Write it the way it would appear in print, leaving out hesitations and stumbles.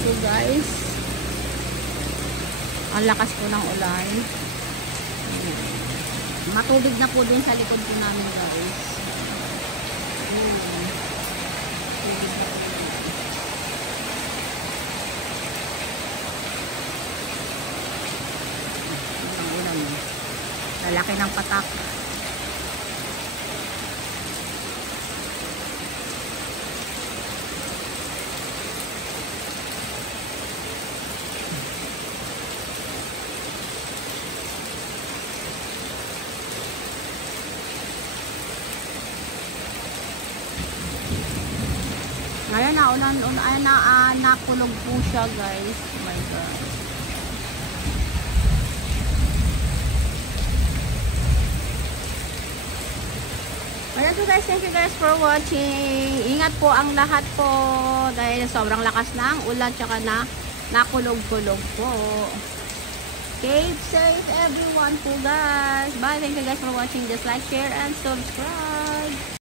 ko guys. Ang lakas po ng ulan. Matubig na po dun sa likod po namin guys. Tubig na po. Ang ulan. Lalaki ng patak. Ngayon na ulan, nakulog po siya guys. Oh my god. Ayan po guys, thank you guys for watching. Ingat po ang lahat po dahil sobrang lakas na ang ulan tsaka na nakulog-kulog po. Keep safe everyone po guys. Bye, thank you guys for watching. Just like, share, and subscribe.